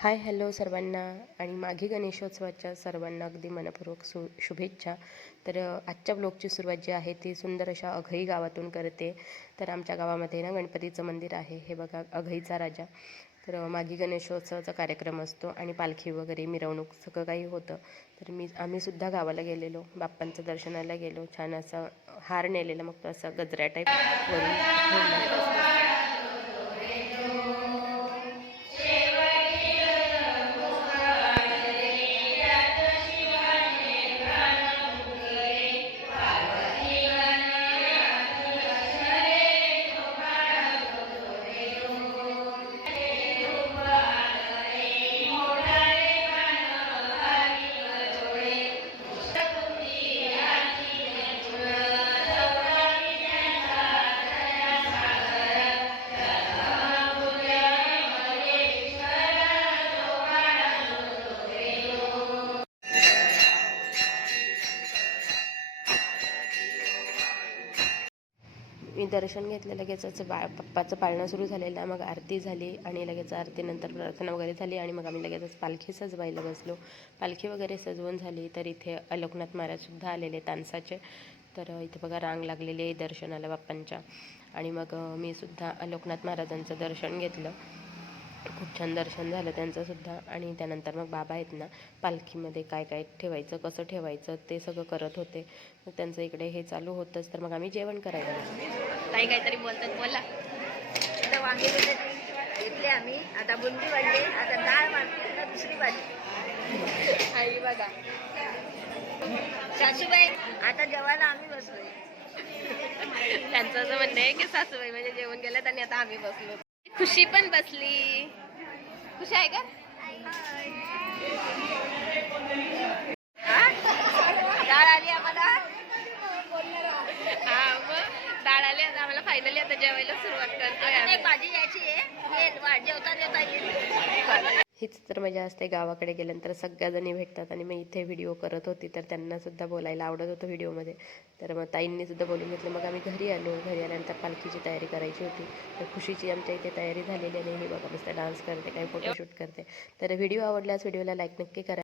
Hi hello सर्वांना आणि माघी गणेशोत्सवाच्या सर्वांना अगदी मनपूर्वक शुभेच्छा. तर आजच्या ब्लॉगची सुरुवात जी आहे ती सुंदर अशा अघई गावातून करते. तर आमच्या गावामध्ये ना गणपतीचं मंदिर आहे, हे बघा अघईचा राजा. तर माघी गणेशोत्सवाचा कार्यक्रम असतो आणि पालखी वगैरे मिरवणूक सगळं काही होतं. तर आम्हीसुद्धा गावाला गेलेलो, बाप्पांचं दर्शनाला गेलो. छान असा हार नेलेला, मग तो असा गजऱ्या टाईप वरून ठेवला. मी दर्शन घेतलं, लगेचच पप्पाचं पाळणं सुरू झालेलं. मग आरती झाली आणि लगेच आरतीनंतर प्रार्थना वगैरे झाली आणि मग आम्ही लगेचच पालखी सजवायला बसलो. पालखी वगैरे सजवून झाली तर इथे अलोकनाथ महाराजसुद्धा आलेले तानसाचे. तर इथे बघा रांग लागलेली आहे दर्शनाला बाप्पांच्या. आणि मग मी सुद्धा अलोकनाथ महाराजांचं दर्शन घेतलं. खूप छान दर्शन झालं त्यांचंसुद्धा. आणि त्यानंतर मग बाबा आहेत ना, पालखीमध्ये काय काय ठेवायचं, कसं ठेवायचं ते सगळं करत होते. मग त्यांचं इकडे हे चालू होतंच. तर मग आम्ही जेवण करायला बसलो. काहीतरी बोलतात, बोला. आता वांगे घेतले आम्ही, आता बुंदी वाढली, आता डाळ वाढली, आता दुसरी वाढली. आई बघा सासूबाई, आता जेवायला आम्ही बसलोय. त्यांचं असं म्हणणं आहे की सासूबाई म्हणजे जेवण केलं आणि आता आम्ही बसलो. खुशी पण बसली. खुशी आहे का? डाळ आली आम्हाला. हा, मग डाळ आली. आता आम्हाला फायनली आता जेवायला सुरुवात करतोय. भाजी यायची आहे, जेवता जेवता येईल. हीच तर मजा असते गावाकडे गेल्यानंतर, सगळ्याजणी भेटतात. आणि मग इथे व्हिडिओ करत होती तर त्यांनासुद्धा बोलायला आवडत होतं व्हिडिओमध्ये. तर मग ताईंनीसुद्धा बोलून घेतलं. मग आम्ही घरी आलो. घरी आल्यानंतर पालखीची तयारी करायची होती. तर खुशीची आमच्या इथे तयारी झालेली नाही. हे बघा मस्त डान्स करते, काही फोटोशूट करते. तर व्हिडिओ आवडल्यास व्हिडिओला लाईक नक्की करा.